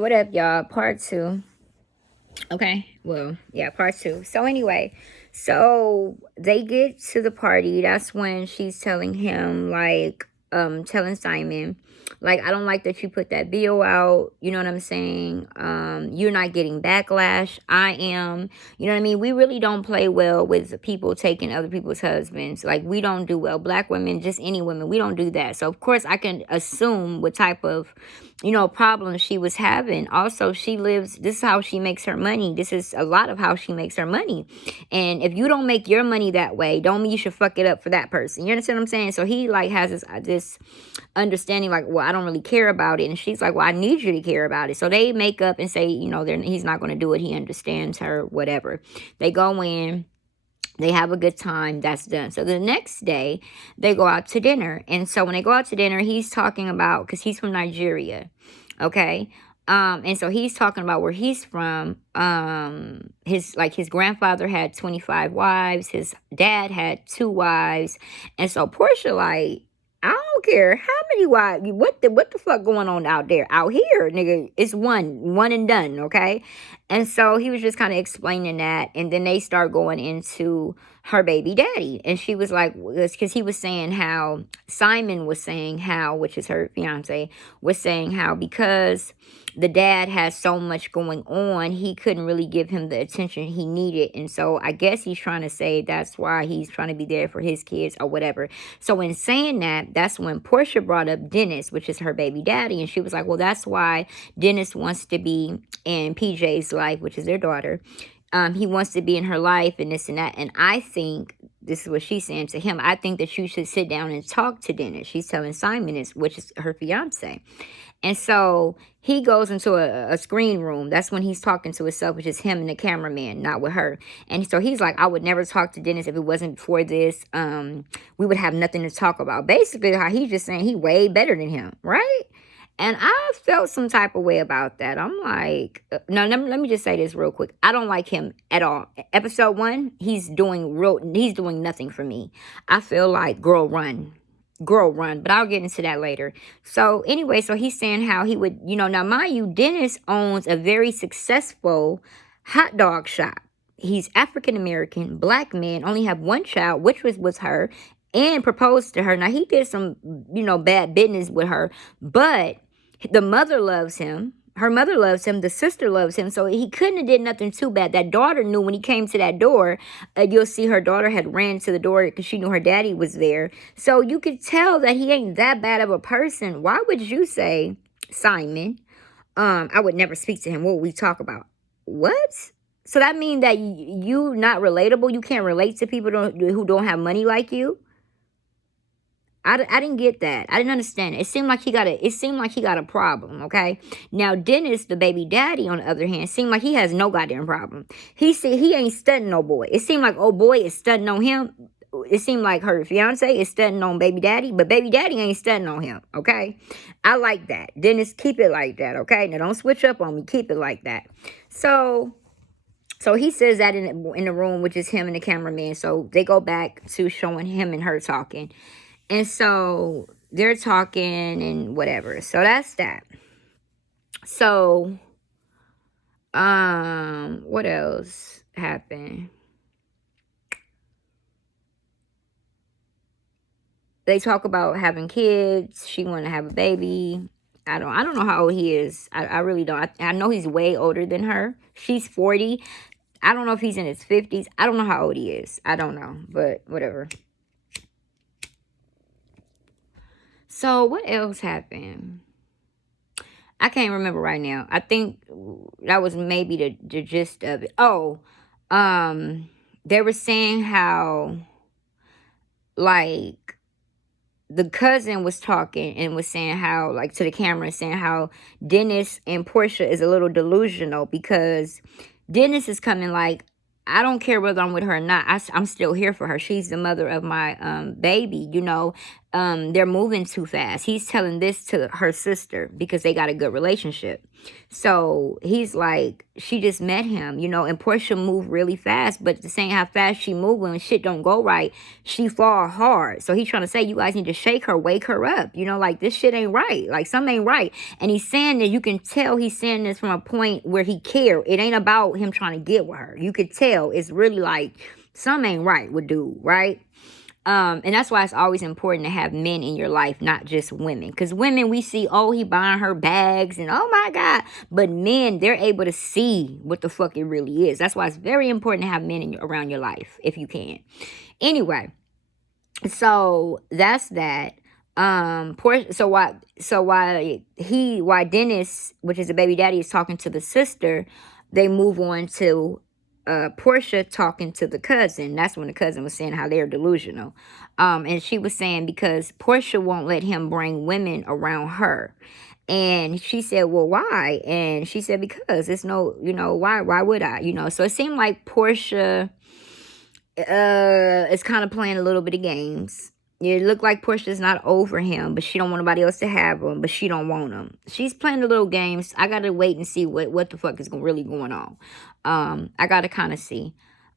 What up, y'all? Part two. Okay. Well, yeah, part two. So anyway, so they get to the party. That's when she's telling him, like, telling Simon, like, I don't like that you put that video out. You know what I'm saying? You're not getting backlash. I am. You know what I mean? We really don't play well with people taking other people's husbands. Like, we don't do well. Black women, just any women, we don't do that. So of course I can assume what type of problems she was having. Also, she lives, this is how she makes her money. This is a lot of how she makes her money. And if you don't make your money that way, don't mean you should fuck it up for that person. You understand what I'm saying? So he like has this understanding, like, well, I don't really care about it. And she's like, well, I need you to care about it. So they make up and say, he's not going to do it. He understands her, whatever. They go in. They have a good time. That's done. So the next day, they go out to dinner. And so when they go out to dinner, he's talking about, because he's from Nigeria, okay? And so he's talking about where he's from. His grandfather had 25 wives. His dad had 2 wives. And so Porsha, like, I don't care how many wives. What the fuck going on out there? Out here, nigga, it's one and done, okay? And so he was just kind of explaining that, and then they start going into her baby daddy, and she was like, because he was saying how Simon was saying how, which is her fiance, was saying how because the dad has so much going on, he couldn't really give him the attention he needed. And so I guess he's trying to say that's why he's trying to be there for his kids or whatever. So in saying that, that's when Porsha brought up Dennis, which is her baby daddy. And she was like, well, that's why Dennis wants to be in PJ's life, which is their daughter. He wants to be in her life and this and that. And I think, this is what she's saying to him, I think that you should sit down and talk to Dennis. She's telling Simon this, which is her fiance. And so he goes into a screen room. That's when he's talking to himself, which is him and the cameraman, not with her. And so he's like, I would never talk to Dennis if it wasn't for this. We would have nothing to talk about. Basically, how he's just saying he way better than him, right? And I felt some type of way about that. I'm like, no, let me just say this real quick. I don't like him at all. Episode 1, he's doing nothing for me. I feel like girl run, but I'll get into that later. So anyway, so he's saying how he would, now mind you, Dennis owns a very successful hot dog shop. He's African American, black man, only have 1 child, which was her, and proposed to her. Now he did some, bad business with her, but the mother loves him. Her mother loves him. The sister loves him. So he couldn't have did nothing too bad. That daughter knew when he came to that door. You'll see her daughter had ran to the door because she knew her daddy was there. So you could tell that he ain't that bad of a person. Why would you say, Simon, I would never speak to him? What would we talk about? What? So that means that you not relatable? You can't relate to people who don't have money like you? I didn't get that. I didn't understand it. It seemed like he got a problem, okay? Now, Dennis, the baby daddy, on the other hand, seemed like he has no goddamn problem. He said he ain't stunting no boy. It seemed like old boy is stunting on him. It seemed like her fiance is stunting on baby daddy, but baby daddy ain't stunting on him, okay? I like that. Dennis, keep it like that, okay? Now, don't switch up on me. Keep it like that. So he says that in the room, which is him and the cameraman. So they go back to showing him and her talking. And so they're talking and whatever. So that's that. So, what else happened? They talk about having kids. She want to have a baby. I don't know how old he is. I really don't. I know he's way older than her. She's 40. I don't know if he's in his 50s. I don't know how old he is. I don't know, but whatever. So what else happened? I can't remember right now. I think that was maybe the gist of it. Oh, they were saying how, like, the cousin was talking and was saying how, like, to the camera, saying how Dennis and Porsha is a little delusional because Dennis is coming like, I don't care whether I'm with her or not. I'm still here for her. She's the mother of my baby, they're moving too fast. He's telling this to her sister because they got a good relationship. So he's like, she just met him, you know, and Porsha moved really fast, but the same how fast she moved, when shit don't go right, she fall hard. So he's trying to say, you guys need to shake her, wake her up, you know, like this shit ain't right, like something ain't right. And he's saying that, you can tell he's saying this from a point where he care. It ain't about him trying to get with her. You could tell it's really like something ain't right with dude, right? And that's why it's always important to have men in your life, not just women. Because women, we see, oh, he buying her bags and oh my God. But men, they're able to see what the fuck it really is. That's why it's very important to have men around your life, if you can. Anyway, so that's that. Why Dennis, which is the baby daddy, is talking to the sister, they move on to Porsha talking to the cousin. That's when the cousin was saying how they're delusional. And she was saying because Porsha won't let him bring women around her. And she said, well, why? And she said, because it's no, you know, why would I? You know, so it seemed like Porsha is kind of playing a little bit of games. It looked like Portia's not over him, but she don't want nobody else to have him, but she don't want him. She's playing the little games. I gotta wait and see what the fuck is really going on. I gotta kind of see.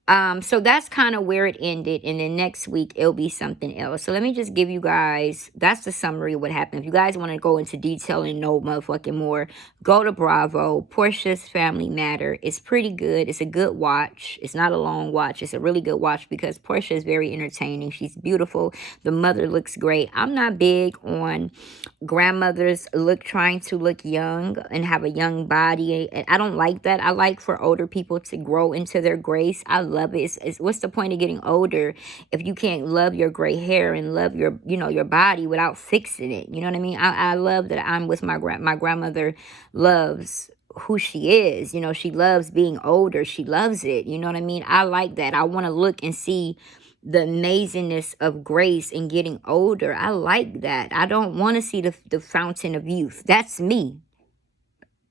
So that's kind of where it ended, and then next week it'll be something else. So let me just give you guys, that's the summary of what happened. If you guys want to go into detail and know motherfucking more, go to Bravo. Portia's Family Matter. It's pretty good. It's a good watch. It's not a long watch. It's a really good watch because Porsha is very entertaining. She's beautiful. The mother looks great. I'm not big on grandmothers trying to look young and have a young body, and I don't like that. I like for older people to grow into their grace. I love it. What's the point of getting older if you can't love your gray hair and love your, you know, your body without fixing it? You know what I mean? I love that I'm with my grandmother loves who she is. You know, she loves being older. She loves it. You know what I mean? I like that. I want to look and see the amazingness of grace and getting older. I like that. I don't want to see the fountain of youth. That's me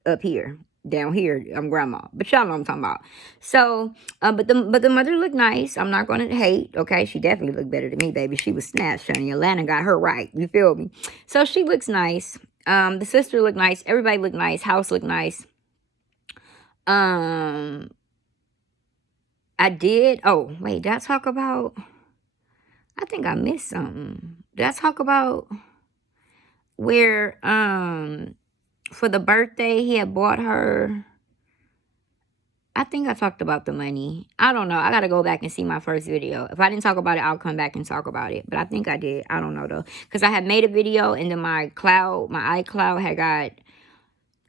up here. Down here, I'm grandma. But y'all know what I'm talking about. So, but the mother looked nice. I'm not going to hate, okay? She definitely looked better than me, baby. She was snatched, honey. Atlanta got her right. You feel me? So she looks nice. The sister looked nice. Everybody looked nice. House looked nice. I did. Oh, wait. Did I talk about... I think I missed something. Did I talk about where... for the birthday, he had bought her... I think I talked about the money. I don't know. I got to go back and see my first video. If I didn't talk about it, I'll come back and talk about it. But I think I did. I don't know, though. Because I had made a video, and then my iCloud had got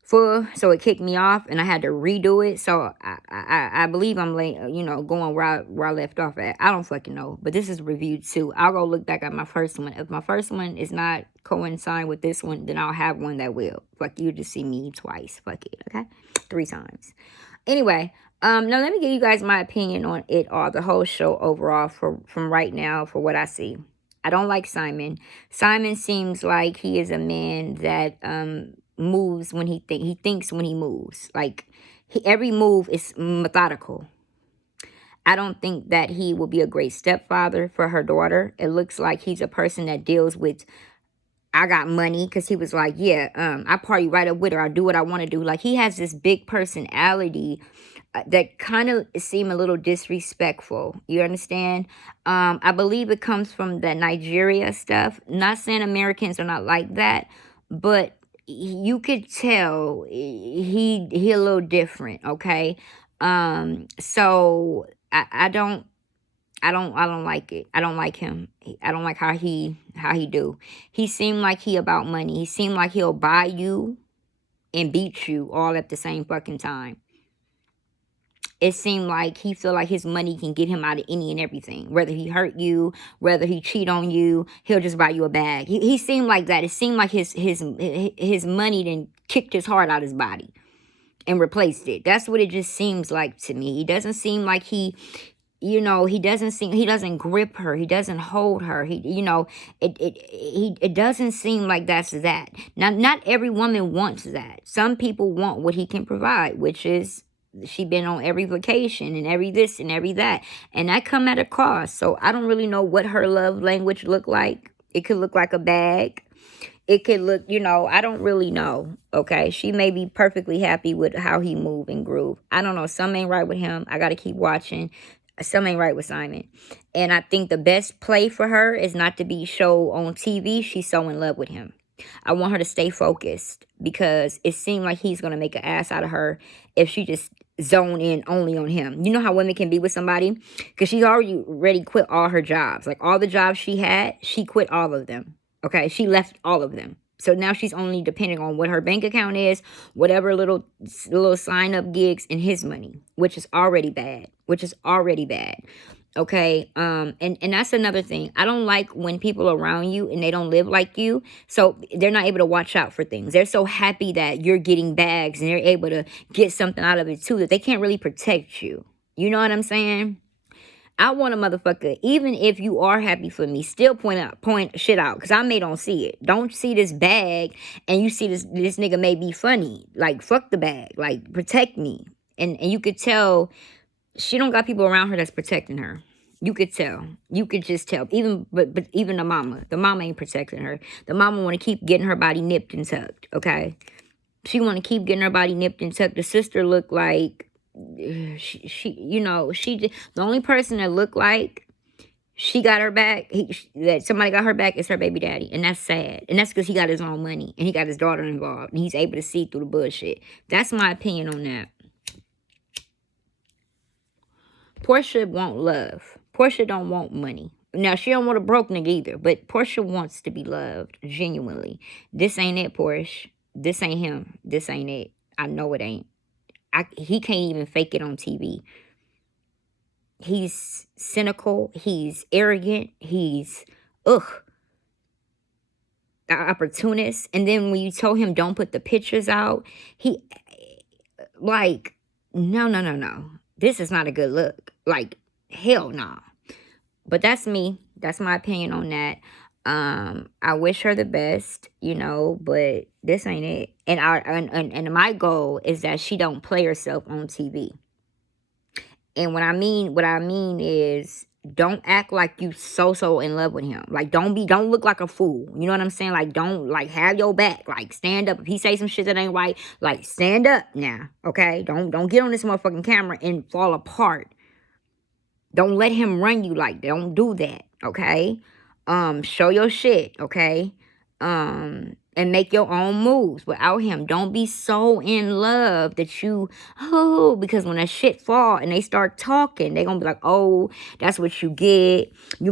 full, so it kicked me off, and I had to redo it. So I believe I'm late, you know, going where I left off at. I don't fucking know. But this is review 2. I'll go look back at my first one. If my first one is not coincide with this one, then I'll have one that will. Fuck, you just see me twice. Fuck it, okay? 3 times. Anyway, now let me give you guys my opinion on it all, the whole show overall from right now, for what I see. I don't like Simon. Simon seems like he is a man that moves when he thinks when he moves. Like every move is methodical. I don't think that he will be a great stepfather for her daughter. It looks like he's a person that deals with, I got money, because he was like, yeah, I party right up with her. I do what I want to do. Like, he has this big personality that kind of seem a little disrespectful. You understand? I believe it comes from the Nigeria stuff. Not saying Americans are not like that, but you could tell he a little different, okay? So I don't like it. I don't like him. I don't like how he do. He seemed like he about money. He seemed like he'll buy you and beat you all at the same fucking time. It seemed like he feel like his money can get him out of any and everything. Whether he hurt you, whether he cheat on you, he'll just buy you a bag. He seemed like that. It seemed like his money then kicked his heart out his body and replaced it. That's what it just seems like to me. He doesn't seem like he doesn't grip her. He doesn't hold her. It doesn't seem like that's that. Now, not every woman wants that. Some people want what he can provide, which is she been on every vacation and every this and every that. And that come at a cost. So I don't really know what her love language look like. It could look like a bag. It could look, I don't really know. Okay. She may be perfectly happy with how he move and groove. I don't know. Something ain't right with him. I got to keep watching. Something ain't right with Simon. And I think the best play for her is not to be show on TV. She's so in love with him. I want her to stay focused because it seemed like he's going to make an ass out of her if she just zone in only on him. You know how women can be with somebody? Because she's already quit all her jobs. Like all the jobs she had, she quit all of them. Okay, she left all of them. So now she's only depending on what her bank account is, whatever little sign up gigs, and his money, which is already bad. Okay, and that's another thing. I don't like when people are around you and they don't live like you, so they're not able to watch out for things. They're so happy that you're getting bags and they're able to get something out of it too that they can't really protect you. You know what I'm saying? I want a motherfucker, even if you are happy for me, still point shit out. Cause I may don't see it. Don't see this bag and you see this nigga may be funny. Like, fuck the bag. Like, protect me. And you could tell she don't got people around her that's protecting her. You could tell. You could just tell. But even the mama. The mama ain't protecting her. The mama wanna keep getting her body nipped and tucked, okay? She wanna keep getting her body nipped and tucked. The sister looked like the only person that looked like she got her back, that somebody got her back, is her baby daddy, and that's sad. And that's because he got his own money and he got his daughter involved and he's able to see through the bullshit. That's my opinion on that. Porsha want love. Porsha don't want money. Now, she don't want a broke nigga either, but Porsha wants to be loved genuinely. This ain't it, Porsha. This ain't him. This ain't it. I know it ain't. He can't even fake it on TV. He's cynical. He's arrogant. He's, an opportunist. And then when you told him don't put the pictures out, he, like, no. This is not a good look. Like, hell no. But that's me. That's my opinion on that. I wish her the best, but this ain't it. And my goal is that she don't play herself on TV. And what I mean is, don't act like you so in love with him. Like, don't look like a fool. You know what I'm saying? Like, don't, like, have your back. Like, stand up. If he say some shit that ain't right, like, stand up now, okay? Don't get on this motherfucking camera and fall apart. Don't let him run you like that. Don't do that, okay? Show your shit, okay? And make your own moves without him. Don't be so in love that because when that shit fall and they start talking, they gonna be like, oh, that's what you get. You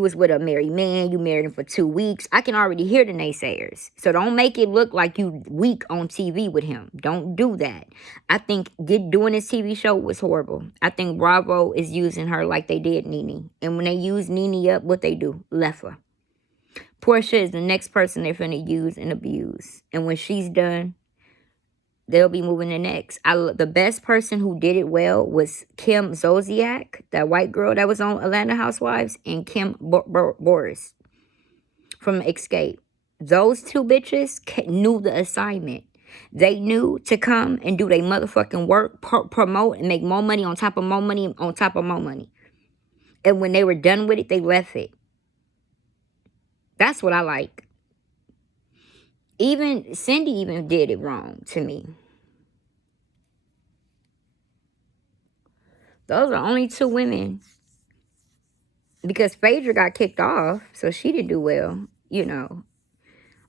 was with a married man, you married him for 2 weeks. I can already hear the naysayers. So don't make it look like you weak on TV with him. Don't do that. I think doing this TV show was horrible. I think Bravo is using her like they did Nene. And when they use Nene up, what they do? Left her. Porsha is the next person they're finna use and abuse. And when she's done, they'll be moving to next. The best person who did it well was Kim Zolciak, that white girl that was on Atlanta Housewives, and Kim Boris from Escape. Those two bitches knew the assignment. They knew to come and do their motherfucking work, promote, and make more money on top of more money on top of more money. And when they were done with it, they left it. That's what I like. Even Cindy even did it wrong to me. Those are only 2 women. Because Phaedra got kicked off, so she didn't do well,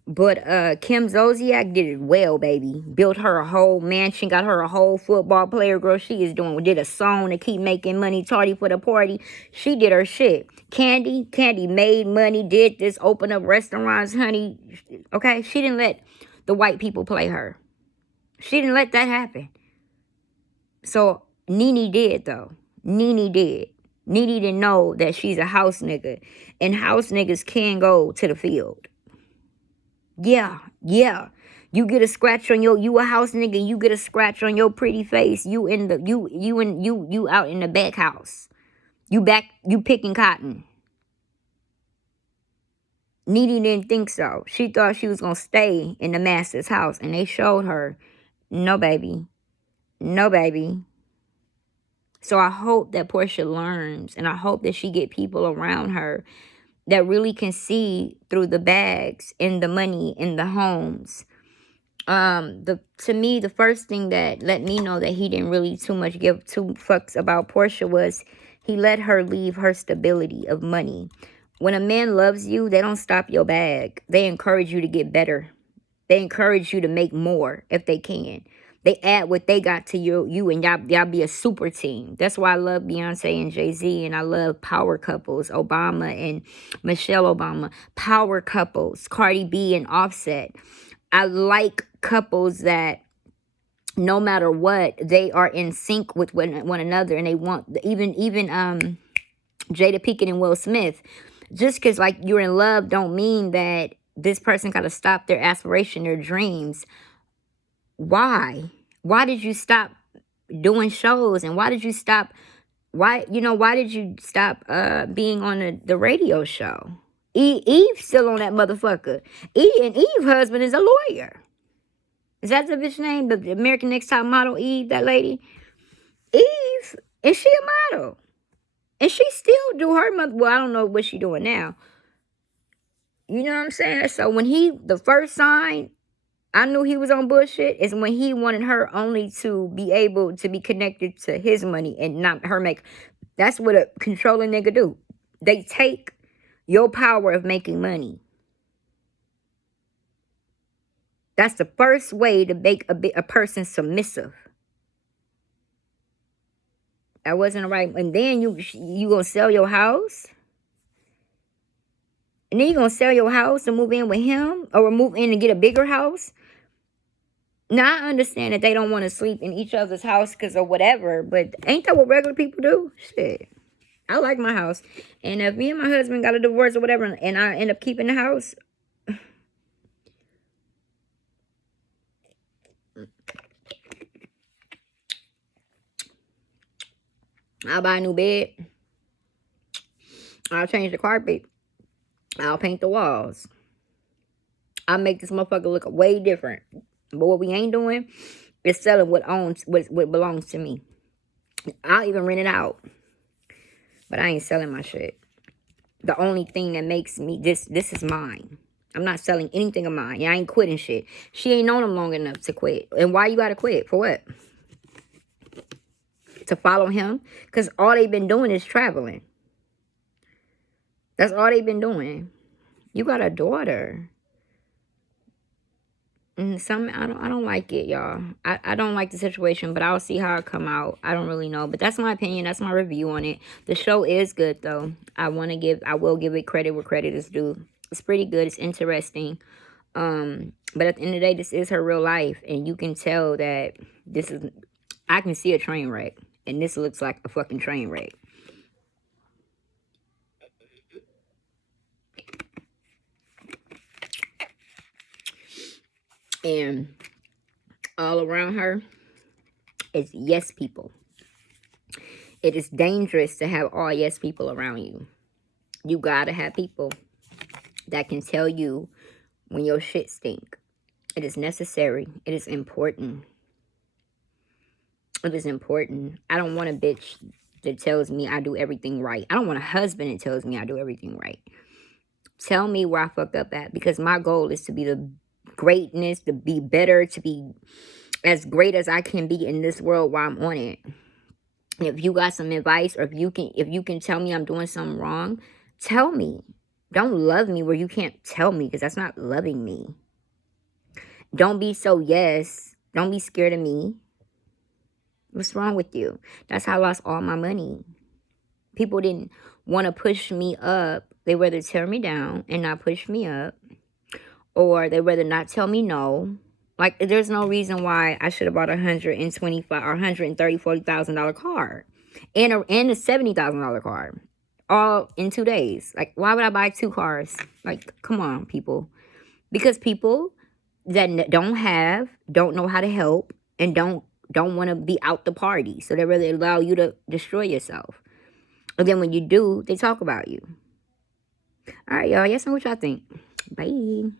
But Kim Zolciak did it well, baby. Built her a whole mansion, got her a whole football player. Girl, she is did a song to keep making money, tardy for the party. She did her shit. Candy made money, did this, open up restaurants, honey. Okay, she didn't let the white people play her. She didn't let that happen. So Nene did, though. Nene did. Nene didn't know that she's a house nigga. And house niggas can go to the field. Yeah. You get a scratch on you a house nigga, you get a scratch on your pretty face. You out in the back house. You picking cotton. Nene didn't think so. She thought she was gonna stay in the master's house, and they showed her, no baby. So I hope that Porsha learns, and I hope that she get people around her that really can see through the bags and the money and the homes. To me, the first thing that let me know that he didn't really too much give two fucks about Porsha was he let her leave her stability of money. When a man loves you, they don't stop your bag. They encourage you to get better. They encourage you to make more if they can. They add what they got to you and y'all be a super team. That's why I love Beyonce and Jay-Z, and I love power couples, Obama and Michelle Obama, power couples, Cardi B and Offset. I like couples that no matter what, they are in sync with one another, and they want even Jada Pinkett and Will Smith. Just because like you're in love don't mean that this person got to stop their aspiration, their dreams. Why? Why did you stop doing shows? And why did you stop? Why did you stop being on the radio show? Eve still on that motherfucker. Eve husband is a lawyer. Is that the bitch name? The American Next Top Model, Eve, that lady? Eve, is she a model? And she still do her mother. Well, I don't know what she doing now. You know what I'm saying? So when the first sign, I knew he was on bullshit, is when he wanted her only to be able to be connected to his money and not her make. That's what a controlling nigga do. They take your power of making money. That's the first way to make a person submissive. That wasn't right. And then you gonna sell your house? And then you gonna sell your house and move in with him? Or move in and get a bigger house? Now, I understand that they don't want to sleep in each other's house because of whatever, but ain't that what regular people do? Shit. I like my house. And if me and my husband got a divorce or whatever, and I end up keeping the house, I'll buy a new bed. I'll change the carpet. I'll paint the walls. I'll make this motherfucker look way different. But what we ain't doing is selling what belongs to me. I'll even rent it out. But I ain't selling my shit. The only thing that makes me, this is mine. I'm not selling anything of mine. I ain't quitting shit. She ain't known him long enough to quit. And why you gotta quit? For what? To follow him? Because all they've been doing is traveling. That's all they've been doing. You got a daughter. And I don't like it, y'all. I don't like the situation, but I'll see how it come out. I don't really know. But that's my opinion. That's my review on it. The show is good, though. I will give it credit where credit is due. It's pretty good. It's interesting. But at the end of the day, this is her real life. And you can tell that I can see a train wreck. And this looks like a fucking train wreck. And all around her is yes people. It is dangerous to have all yes people around you. You gotta have people that can tell you when your shit stink. It is necessary. It is important. It is important. I don't want a bitch that tells me I do everything right. I don't want a husband that tells me I do everything right. Tell me where I fucked up at, because my goal is to be the greatness, to be better, to be as great as I can be in this world while I'm on it. If you got some advice, or if you can tell me I'm doing something wrong, tell me. Don't love me where you can't tell me, because that's not loving me. Don't be so yes. Don't be scared of me. What's wrong with you? That's how I lost all my money. People didn't want to push me up. They rather tear me down and not push me up. Or they rather not tell me no. Like, there's no reason why I should have bought $125 or $130,000, $40,000 car. And a $70,000 car. All in 2 days. Like, why would I buy 2 cars? Like, come on, people. Because people that don't know how to help, and don't want to be out the party. So they rather allow you to destroy yourself. And then when you do, they talk about you. All right, y'all. Yes, know what y'all think. Bye.